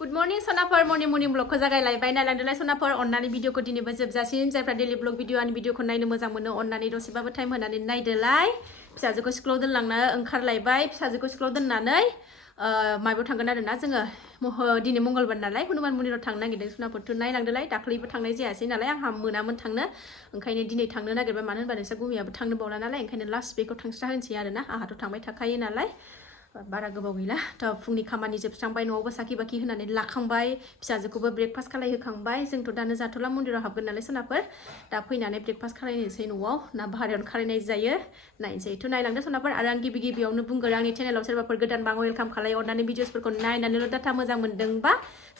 Good morning सनाफोर morning ब्लगखौ जागायलायबाय नायलांदोलाय सनाफोर अन्नानै भिडिअखौ दिनैबो जोबजासिम जायफ्रा डेलि ब्लग भिडिअ आंनि भिडिअखौ नायनो मोजां मोनो अन्नानै दसेबाबो टाइम होनानै नायदोलाय फिसाजोखौ स्कुलाव दोनलांनो ओंखारलायबाय फिसाजोखौ स्कुलाव दोननानै माबायाव थांगोन आरोना जोङो दिनै मंगलबार नालाय हनुमान मन्दिराव थांनो नागिरदों सनाफोरथ' नायलांदोलाय दाख्लैबो थांनाय जायासै नालाय आंहा मोनामोन थांनो ओंखायनो दिनै थांनो नागिरबाय मानो होनबा नोंसा गुमियाबो थांनो बावला नालाय ओंखायनो लास्ट बेखौ थांस्रा होनसै आरोना आंहाथ' थांबाय थाखायो नालाय बारा गोबाव गैला थ' फुंनि खामानि जोबस्रांबाय न'आवबो साखि बाखि होनानै लाखांबाय फिसाजोखौबो ब्रेकफास्ट खालायहोखांबाय जोंथ' दानो जाथ'ला मन्दिराव हाबगोन नालाय सोनाफोर दा फैनानै ब्रेकफास्ट खालायनोसै न'आव ना भारायावनो खालायनाय जायो नायनोसै थ' नायलांदो सोनाफोर आरो आं गिबियावनो बुंगोन आंनि चेनेलाव सोरबाफोर गोदानबा वेलकाम खालाय अरनानै भिडिअसफोरखौ नायनानैल' डाटा मोजां मोनदोंबा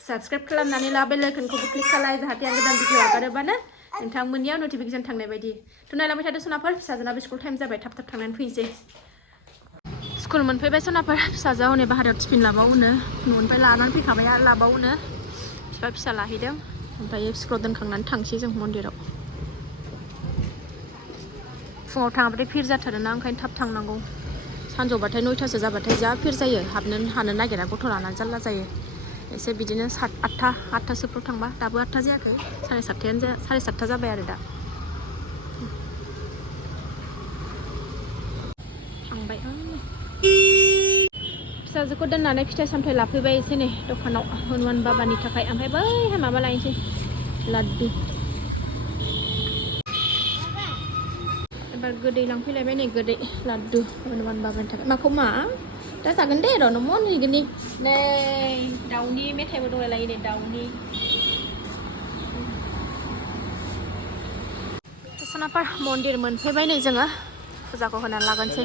साबस्क्राइब खालामनानै ला बेल आइकनखौबो क्लिक खालाय जाहाथे आं गोदान भिडिअ आगारोबानो नोंथांमोननियाव नटिफिकेसन थांनाय बायदि थ' नायलांबाय थादो सोनाफोर फिसाजोनाबो स्कुल टाइम जाबाय थाब थांनानै फैनोसै स्कुल मोनफैबाय सोनाफोर फिसाजोआ हनै बाहेरायाव टिफिन लाबावनो न'निफ्राय लानानै फैखाबाय आरो लाबावनो बिफा फिसा लाहैदों ओमफ्राय स्कुलाव दोनखांनानै थांसै जों मन्दिराव फुङाव थाङाबाथाय फिर जाथारोना ओंखायनो थाब थांनांगौ सानजौबाथाय 9टासो जाबाथाय जा फिर जायो हानो नागिरा गथ' लानानै जारला जायो एसे बिदिनो 8टासोफ्राव थांबा दाबो 8टा जायाखै 7:30 जाबाय आरो दा थांबाय फिसाजोखौ दोननानै फिथाइ सामथाइ लाफैबाय एसे नै दखानाव हनुमान बाबानि थाखाय ओमफ्राय बैहाय माबा लायनोसै लाड्डु एबार गोदै लांफैलायबाय नै गोदै लाड्डु हनुमान बाबानि थाखाय माखौ मा दा जागोन दे र' न'आव हैगोन नै दाउनि मेथाइबो दंलायलायो नै दाउनि सनाफोर मन्दिर मोनफैबाय नै जोङो फुजाखौ होनानै लागोनसै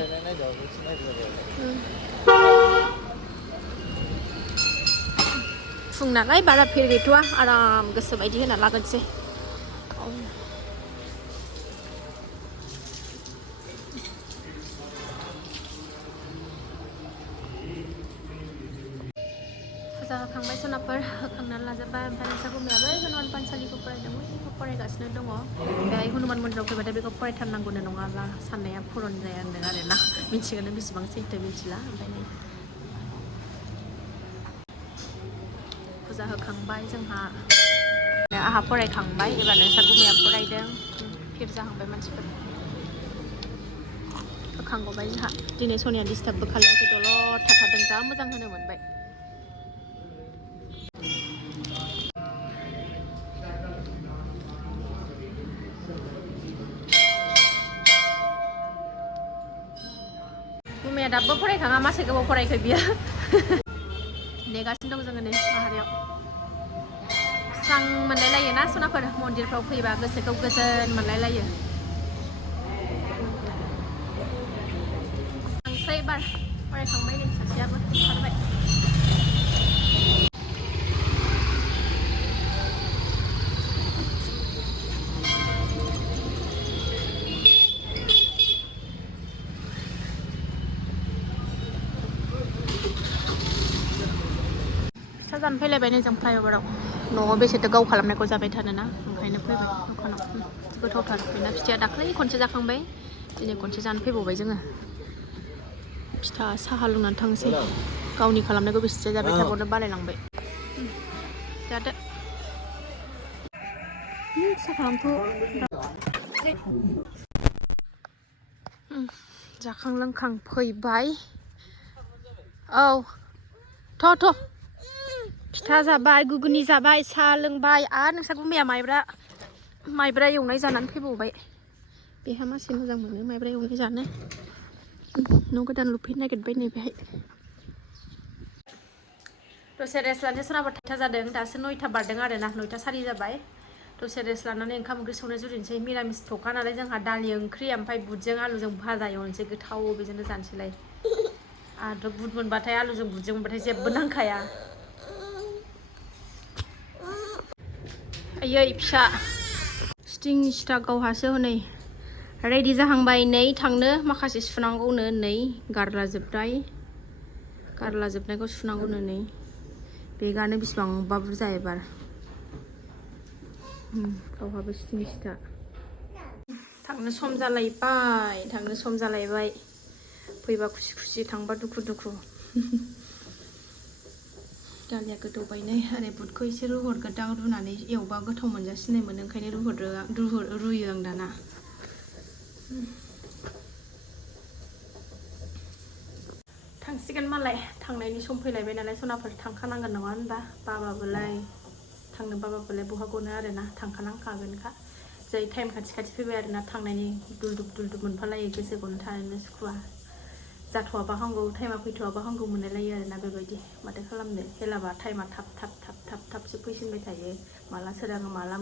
फुं नालाय बारा फिर गैथ'वा आराम गोसो बायदि होना लागोनसै फुजा होखांबाय सनाफोर होखांनानै लाजोब्बाय ओमफ्राय नोंसा गुमियाबो हनुमान पानसालिखौ फरायदों बेखौ फरायगासिनो दङ बेहाय हनुमान मन्दिराव फैबाथाय बेखौ फरायथारनांगौनो नङाब्ला साननाया पुरन जाया होनदों आरोना मिथिगोन बेसेबां सैथो मिथिला ओमफ्राय नै फुजा होखांबाय जोंहा आंहा फरायखांबाय एबार नोंसा गुमिया फरायदों फिर जाहांबाय मानसिफोर होखांगौबाय जोंहा दिनै सनिया डिस्टार्बबो खालायाखै दलद थाथारदों जा मोजां होनो मोनबाय गुमिया दाबो फरायखाङा मासे गोबाव फरायखो बियो नेगासिनो दं जोङो नै माहारियाव स्रां मोनलायलायो ना सनाफोर मन्दिरफ्राव फैबा गोसोखौ गोजोन मोनलायलायो थांसै एबार फरायखांबाय नै सासेयाबो ओंखारबाय फिथा जानो फैलायबाय नै जों फ्लाइअभाराव न'आव बेसेथो गाव खालामनायखौ जाबाय थानोना ओंखायनो फैबाय दखानाव गोथावथार बेना फिथाया दाख्लै खनसे जाखांबाय दिनै खनसे जानो फैबावबाय जोङो फिथा साहा लोंनानै थांसै गावनि खालामनायखौ बेसेसो जाबाय थाबावनो बालायलांबाय जादो जाखां लोंखां फैबाय औ थ' फिथा जाबाय गुगुनि जाबाय साहा लोंबाय आरो नोंसा गुमैया माइब्रा एवनाय जानानै फैबावबाय बेहा मासे मोजां मोनो माइब्रा एवनाय जानो न' गोदान लुफैनो नागिरबाय नै बेहाय दसे रेस्ट लानो सोरहाबा 8टा जादों दासो 9टा बारदों आरो ना 9टा 4 जाबाय दसे रेस्ट लानानै ओंखाम ओंख्रि संनो जुरिनोसै मिरामिस थखा नालाय जोंहा दालि ओंख्रि ओमफ्राय बुटजों आलुजों भाजा एवनोसै गोथाव बेजोंनो जानोसैलाय आरो बुट मोनबाथाय आलुजों बुटजों मोनबाथाय जेबो नांखाया आयै फिसा स्टिं स्टा गावहासो हनै रेडि जाहांबाय नै थांनो माखासे सुनांगौनो नै गारला जोबनायखौ सुनांगौनो नै बेगानो बेसेबांबा बुरजा एबार गावहाबो स्टिं स्टा थांनो सम जालायबाय फैबा खुसि थांबा दुखु दालिया गोदौबायनै आरो बुटखौ एसे रुहरगोरदां रुनानै एवबा गोथाव मोनजासिननाय मोनो ओंखायनो रुयो आं दाना थांसिगोन मालाय थांनायनि सम फैलायबाय नालाय सनाफोर थांखानांगोन नङा होनबा बाबाबोलाय थांनो बाबाबोलाय बहा गनो आरोना थांखानांखागोनखा जै टाइम खाथि फैबाय आरोना थांनायनि दुलदुब मोनफालायो गोसोखौनो थानोनो सुखुवा जाथ'वाबा हामगौ टाइमा फैथ'वाबा हामगौ मोनलायलायो आरोना बेबायदि माथो खालामनो हेलाबा टाइमा थाबसो फैसिनबाय थायो माला सोराङो माला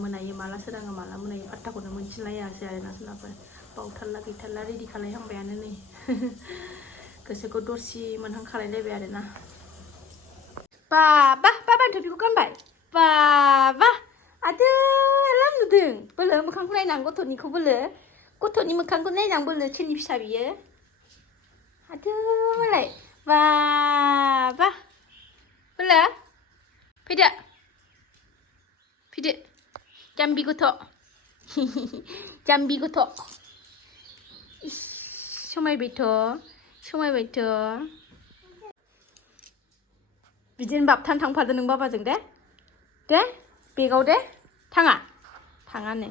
मोनायो फात्ताखौनो मोनसिनलायासै आरोना सनाफोर बावथारला गैथारला रेडि खालायहांबायानो नै गोसोखौ दरसि मोनहां खालायलायबाय आरोना बाबानि टपिखौ गानबाय बाबा आदोलाम नुदों बोलो मोखांखौ नायनां गथ'नि मोखांखौ नायनां बोलो सोरनि फिसा बियो आदो मालाय बाबा बोलो फैदो जाम्बि गथ' समायबायथ' बिदिनो बाबथान थांफादो नों बाबाजों दे बेगाव दे थाङानो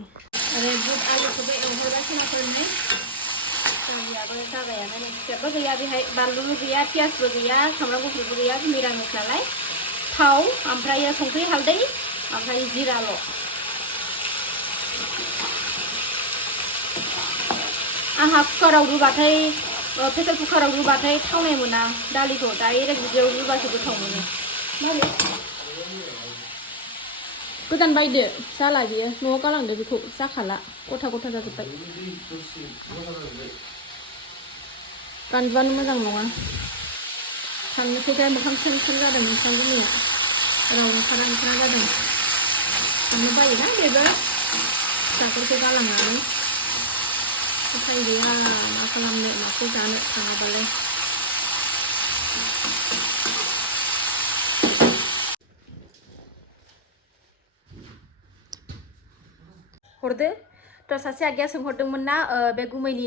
आरो बुट आलुखौबो एवहरबाय सनाफोरनै दालियाबो जाबायानो नै जेबो गैया बेहाय बानलुबो गैया पियासबो गैया सामब्राम गुफुरबो गैया मिरामिस नालाय थाव ओमफ्राय संख्रि हालदै ओमफ्राय जिराल' आंहा कुकाराव रुबाथाय प्रेसार कुकाराव रुबाथाय थावनाय मोना दालिखौ डाइरेक्ट बिदियाव रुबासो गोथाव मोनो गोदान बायदो जाला बियो न'आव गालांदो बेखौ जाखाला गथा जाजोब्बाय गानबानो मोजां नङा साननोसैखाय मोखां सोम जादों नोंथां गुमैया राव ओंखारा जादों साननो बायोना बेबो फिसाफोरखौ गालांनानै उफाय गैया मा खालामनो माखौ जानो थाङाबालाय हरदो थ' सासे आगैया सोंहरदोंमोन ना बे गुमैनि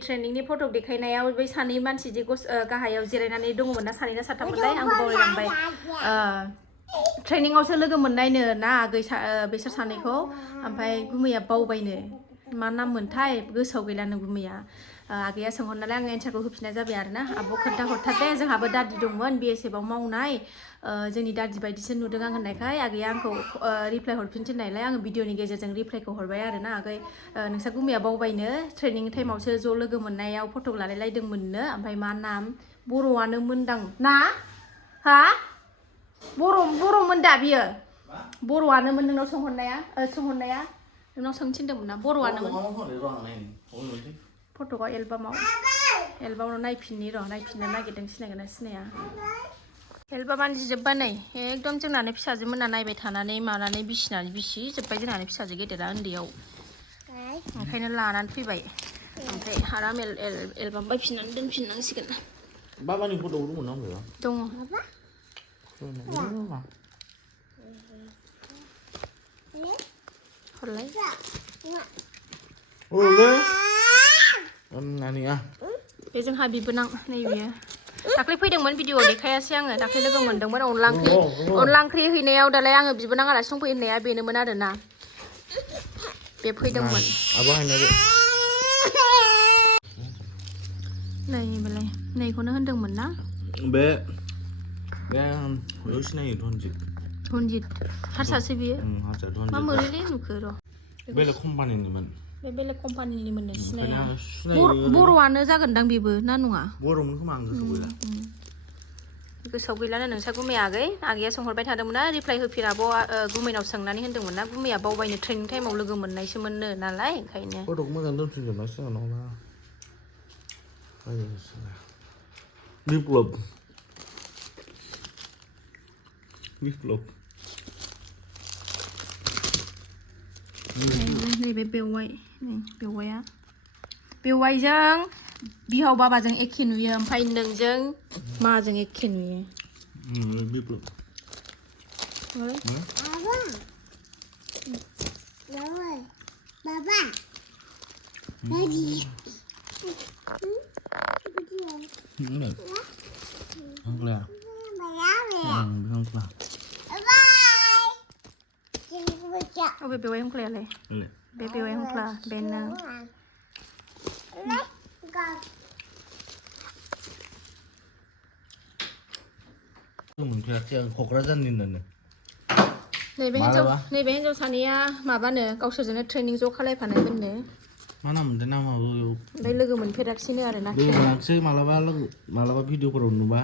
ट्रेनिंनि फट' देखायनायाव बै सानै मानसि जे गाहायाव जिरायनानै दङमोन ना सानै ना साथाममोनलाय आंबो बावलायलांबाय ट्रेनिंआवसो लोगो मोननायनो ना बिसोर सानैखौ ओमफ्राय गुमैया बावबायनो मा नाम मोनथाय गोसोआव गैलानो गुमैया आगैया सोंहरनालाय आङो एन्सारखौ होफिननाय जाबाय आरोना आब' खोन्थाहरथार दे जोंहाबो दादि दंमोन BSF आव मावनाय जोंनि दादि बायदिसो नुदों आं होननायखाय आगैया आंखौ रिप्लाय हरफिन थिननायलाय आङो भिडिअनि गेजेरजों रिप्लायखौ हरबाय आरोना आगै नोंसा गुमैया बावबायनो ट्रेनिं टाइमावसो ज' लोगो मोननायाव फट' लालायलायदोंमोननो ओमफ्राय मा नाम बर'आनो मोनदां ना हा बर'मोन दा बियो बर'आनोमोन नोंनाव सोंहरनाया नोंनाव सोंथिनदोंमोन ना बर'आनोमोन फट'आ एलबामाव नायफिननो नागिरदों सिनायगोन ना सिनाया एलबामानो जिजोब्बा नै एकदम जोंनानो फिसाजो मोना नायबाय थानानै मानानै बिसि जोब्बाय जोंनानो फिसाजो गेदेरा उन्दैयाव ओंखायनो लानानै फैबाय ओमफ्राय आराम एलबाम बायफिननानै दोनफिननांसिगोन बाबानि फट'बो दंमोन ना होनबा दङ हरलाय बे जोंहा बिबोनां नै बियो दाख्लै फैदोंमोन भिडिअ देखायासै आङो दाख्लै लोगो मोनदोंमोन अनला ओंख्रि हैनायाव दालाय आङो बिबोनां आलासि दंफैयो होननाया बेनोमोन आरोना बे फैदोंमोन नायबालाय नैखौनो होनदोंमोन ना बे सिनायो धनजित हारसासो बियो मा मोनोलै नुखो र' बेलेग कम्पानिनिमोन बे बेलेग कम्पानिनिमोननो सिनाया बर'आनो जागोनदां बेबो ना नङा बर'मोन खोमा आं गोसोआव गैलानो नोंसा गुमैया आगैया सोंहरबाय थादोंमोन ना रिप्लाय होफिन आब' गुमैनाव सोंनानै होनदोंमोन ना गुमैया बावबायनो ट्रेनिं टाइमाव लोगो मोननायसोमोननो नालाय ओंखायनो फट'खौ मोजां दोनफिनजोबना सिगाङाव बिप्लब नैबे बेवाइजों बिहाव बाबाजों एखे नुयो ओमफ्राय नोंजों माजों एखे नुयो Biplab hongkla. Ô bê bê quay không kìaเลย Nè. เบบีไว้ห้องปลาเบนนะ Mình phải chơi khổ ra dân nhìn nè. ในเบนเจ้าในเบนเจ้าชานีมาบ้านเนอะเขาเชิญในเทรนนิ่งโจ๊กเขาเลยผ่านในเป็นเนอะ Mana mình tên nào mà ได้เลือกเหมือนเพชรรักชิเนอร์เลยนะ ดูหลังซื้อมาแล้วว่าวิดีโอโปรดหนูบ้า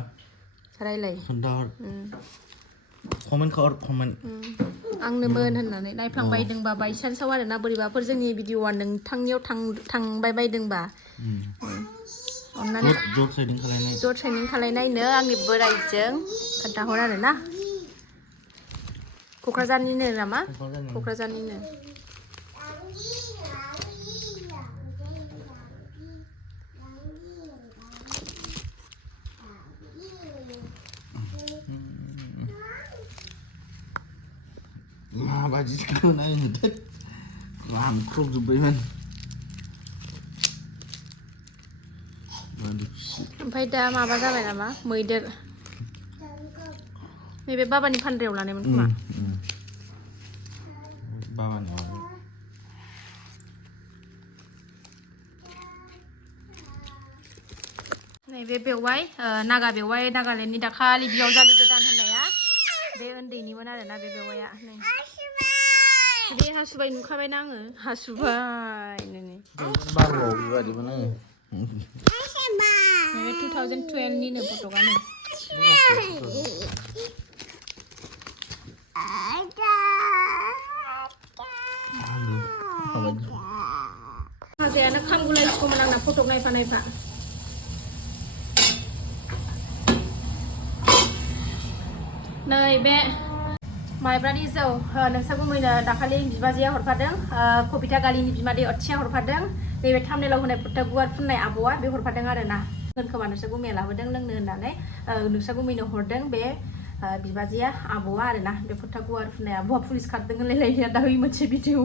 อะไรเลย คนดอคอมเมนต์เขาคอมเมนต์ อังเนเมินหันน่ะในพลังใบดึงบ่าใบชั้นสวัสดิ์นะบริบาเพื่อจะมีวิดีโอวันหนึ่งทั้งเนี้ยทั้งใบดึงบ่าอันนั้น โจทย์ใส่ดึงอะไรนี่ โจ๊กเทรนนิ่งอะไรในเนอะอังนี่เบอร์ไรเจิงกันตาหัวนั่นเลยนะคุกระจันนี่เนอะนะมะคุกระจันนี่เนอะมาบาจิสกุนไอ้หนูเด็ดวางครบจุบไปมันไปดามาบ้านอะไรนะมะมือเด็ดไม่เป็นบ้าบันนี่พันเร็วแล้วเนี่ยมันมาบ้าเนี่ย ในเบลไว้นาเบลไว้นาเลนนี่ดักคาลิบิโอจาลิกตันทันไหนอะเบลอันเดนี่มันอะไรนะเบลไว้อะนี่ดีฮัสบายนุ้งข้าไปนั่งฮัสบายนี่ บ้าโลกอยู่ดีมันนี่ นี่2012นี่เนี่ยโปรโตกันเนี่ยอาเซียนนักขับกุลาสกุมันนั่งโปรโตกันในฝันเนยเบะมาบราดิเซลนักสักมือเนี่ยดักขัลิบิบาเซียหัวพัดดังโคปิตากาลิบิมาดีอัดเชียหัวพัดดังในเวททำในเราคนในพุทธกวดฝุ่นในอาบัวเบหัวพัดดังอะไรนะเงินขมันนักสักมือเราหัวดังเรื่องเนินนั่นเลยนักสักมือเนี่ยหัวดังเบะบิบาเซียอาบัวอะไรนะเบพุทธกวดฝุ่นในอาบัวพุลิสขัดดังเลยเลยเนี่ยดาวิมันเชบิทิว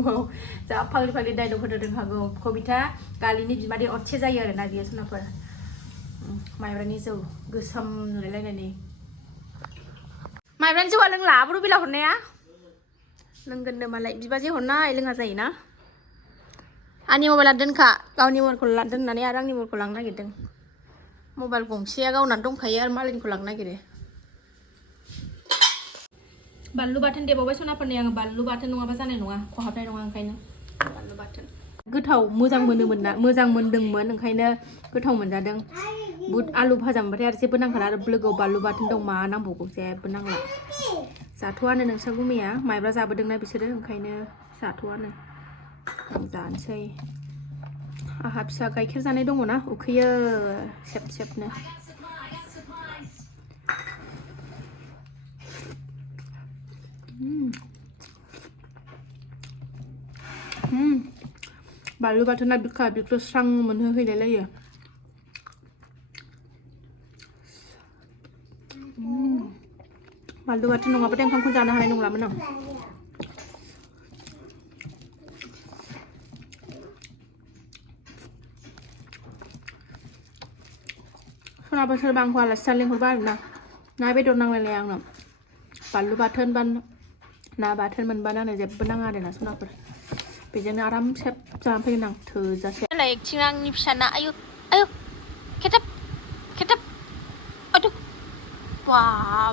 จะพังลิได้ดูคนเดินหัวโคปิตากาลิบิมาดีอัดเชียใจเยอะนะเดียสุนัขเปิดมาบราดิเซลกุศลอะไรนี่มาเป็นจังหวะเรื่องหลาบุรุษพิลาคนเนี้ยเรื่องกันเดิมมาเลยบิบาจีคนน่าเรื่องอะไรนะอันนี้โมบายลัดเดินค่ะเรานี่มันคนลัดเดินนั่นนี่ร่างนี่มันคนหลังน่ากินโมบายกงเชียร์เราหนันต้องขยันมาเล่นคนหลังน่ากินบัลลูบัตเทนเดี๋ยวบอกว่าชนะปนยังบัลลูบัตเทนนัวภาษาไหนนัวขอหับได้นัวใครเนาะบัลลูบัตเทนก็เท่ามือจังมือหนึ่งเหมือนนะมือจังมือดึงเหมือนหนึ่งใครเนาะก็เท่าเหมือนจะดึงบุตรอาลูพาจังประเทศเสียเป็นนั่งขนาดเปลือกบัลลูบัตเทนตรงมานั่งบุกเสียเป็นนั่งหลับสาธุอันหนึ่งชักกุมีหมายประสาบดึงในพิเศษของใครเนี่ยสาธุอันหนึ่งจานใช่อาหารสาไก่แค่จานในดงหัวนะโอเคเชฟเนี่ยบาลูบาทนาบิคาบิคลสังมันเฮ้ยเลยอ่ะบาลูบาทนงapa yang kamu jana hari nung lama nong kenapa serbang kuala saling korban nah naik bedor nang leleang nong balu batan ban nah batan ban banan aja benang ada nah sunap Pejana aram siap sampai nang tuh jasa. Like cinang ni sana, ayo, ketap, aduh, wow.